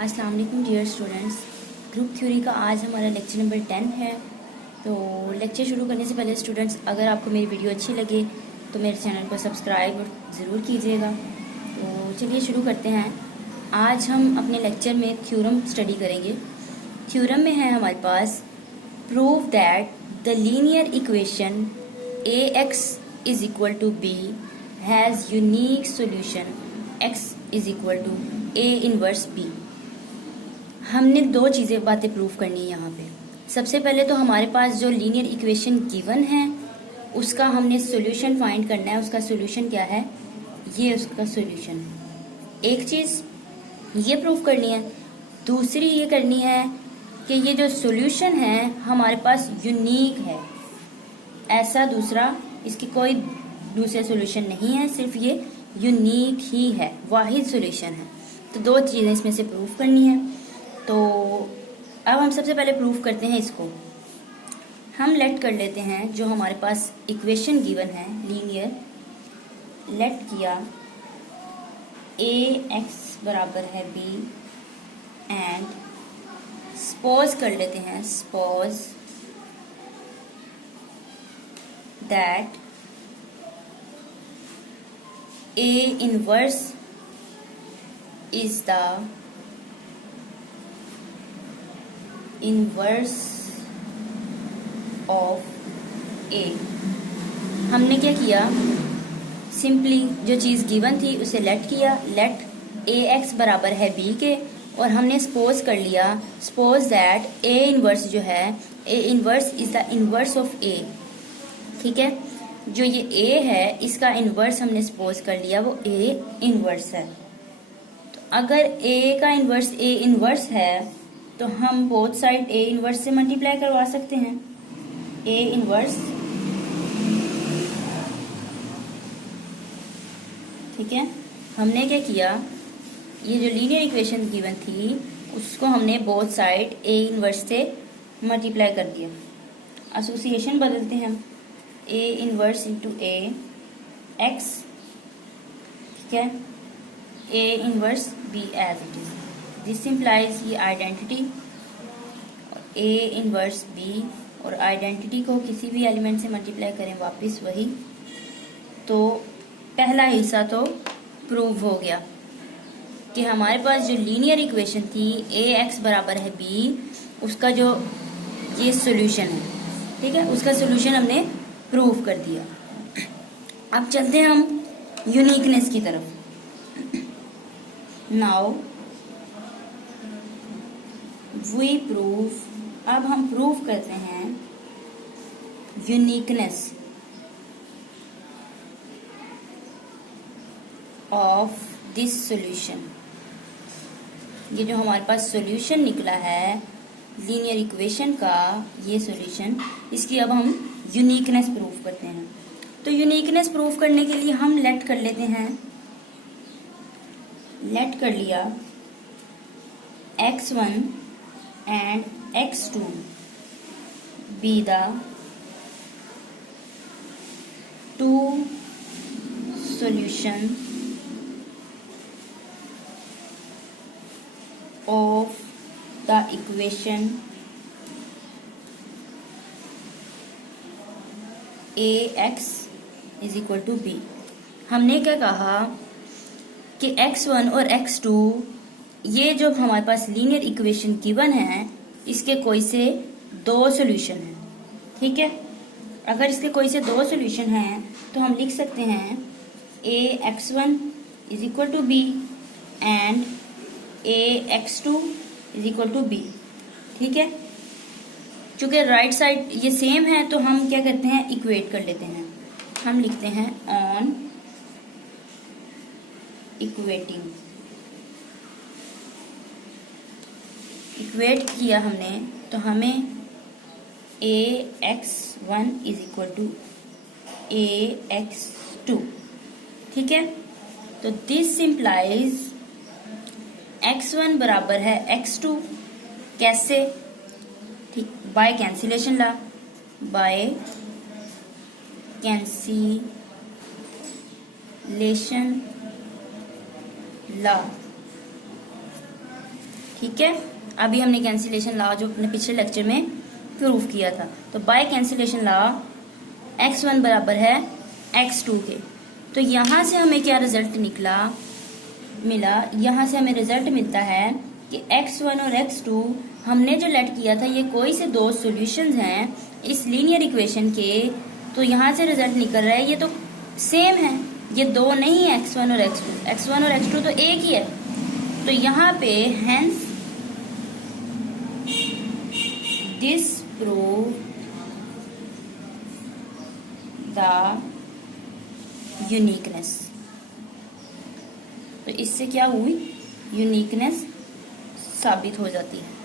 अस्सलाम वालेकुम dear students. Group theory का आज हमारा लेक्चर नंबर 10 है। तो लेक्चर शुरू करने से पहले स्टूडेंट्स, अगर आपको मेरी वीडियो अच्छी लगे तो मेरे चैनल को सब्सक्राइब ज़रूर कीजिएगा। तो चलिए शुरू करते हैं। आज हम अपने लेक्चर में थ्योरम स्टडी करेंगे। थ्योरम में है हमारे पास prove that the linear equation ax is equal to B has unique solution x is equal to a inverse b। हमने दो चीज़ें बातें प्रूव करनी है यहाँ पे। सबसे पहले तो हमारे पास जो लीनियर इक्वेशन गिवन है उसका हमने सॉल्यूशन फाइंड करना है। उसका सॉल्यूशन क्या है, ये उसका सॉल्यूशन है। एक चीज़ ये प्रूव करनी है। दूसरी ये करनी है कि ये जो सॉल्यूशन है हमारे पास यूनिक है, ऐसा दूसरा इसकी कोई दूसरे सॉल्यूशन नहीं है, सिर्फ ये यूनिक ही है, वाहिद सॉल्यूशन है। तो दो चीज़ें इसमें से प्रूव करनी है। तो अब हम सबसे पहले प्रूव करते हैं इसको। हम लेट कर लेते हैं जो हमारे पास इक्वेशन गिवन है लीनियर, लेट किया ax बराबर है b एंड सपोज कर लेते हैं, suppose that a inverse is the inverse of a। हमने क्या किया, सिंपली जो चीज़ गिवन थी उसे लेट किया, लेट ax बराबर है b के, और हमने सपोज कर लिया, सपोज दैट a इनवर्स जो है, a inverse is the inverse of a। ठीक है, जो ये a है इसका इनवर्स हमने सपोज कर लिया, वो a इनवर्स है। तो अगर a का इनवर्स a इनवर्स है तो हम बोथ साइड a इनवर्स से मल्टीप्लाई करवा सकते हैं। a इनवर्स, ठीक है, हमने क्या किया, ये जो लीनियर इक्वेशन गिवन थी उसको हमने बोथ साइड a इनवर्स से मल्टीप्लाई कर दिया। एसोसिएशन बदलते हैं हम, a inverse into a x, ठीक है, a inverse b as it is. This implies ये आइडेंटिटी, a इनवर्स b, और आइडेंटिटी को किसी भी एलिमेंट से मल्टीप्लाई करें वापस वही। तो पहला हिस्सा तो प्रूव हो गया कि हमारे पास जो लीनियर इक्वेशन थी ax बराबर है b, उसका जो ये सॉल्यूशन है, ठीक है, उसका सॉल्यूशन हमने प्रूव कर दिया। अब चलते हैं हम यूनिकनेस की तरफ। नाउ वी प्रूव, अब हम प्रूव करते हैं यूनिकनेस ऑफ दिस सॉल्यूशन। ये जो हमारे पास सॉल्यूशन निकला है लीनियर इक्वेशन का, ये सॉल्यूशन, इसकी अब हम यूनिकनेस प्रूव करते हैं। तो यूनिकनेस प्रूव करने के लिए हम लेट कर लेते हैं, लेट कर लिया x1 and x2 be the two solution of the equation ax is equal to b। हमने क्या कहा कि x1 और x2 ये जो हमारे पास लीनियर इक्वेशन गिवन है इसके कोई से दो सॉल्यूशन हैं। ठीक है, अगर इसके कोई से दो सॉल्यूशन हैं तो हम लिख सकते हैं ax1 is equal to b and ax2 is equal to b। ठीक है, चूंकि राइट साइड ये सेम है तो हम क्या करते हैं, इक्वेट कर लेते हैं। हम लिखते हैं ऑन इक्वेटिंग, इक्वेट किया हमने तो हमें ax1 is equal to ax2। ठीक है, तो दिस इम्प्लाइज x1 बराबर है x2। कैसे, ठीक, बाय कैंसिलेशन ला, बाय कैंसिलेशन ला। ठीक है, अभी हमने कैंसिलेशन लॉ जो अपने पिछले लेक्चर में प्रूव किया था, तो बाय कैंसिलेशन लॉ x1 बराबर है x2 के। तो यहाँ से हमें क्या रिजल्ट मिला, यहाँ से हमें रिजल्ट मिलता है कि x1 और x2 हमने जो लेट किया था ये कोई से दो सॉल्यूशंस हैं इस लीनियर इक्वेशन के। तो यहाँ से रिजल्ट निकल रहा है ये तो सेम है, ये दो नहीं है x1 और x2, x1 और x2 तो एक ही है। तो यहाँ पे हेंस disprove द यूनिकनेस। तो इससे क्या हुई, यूनिकनेस साबित हो जाती है।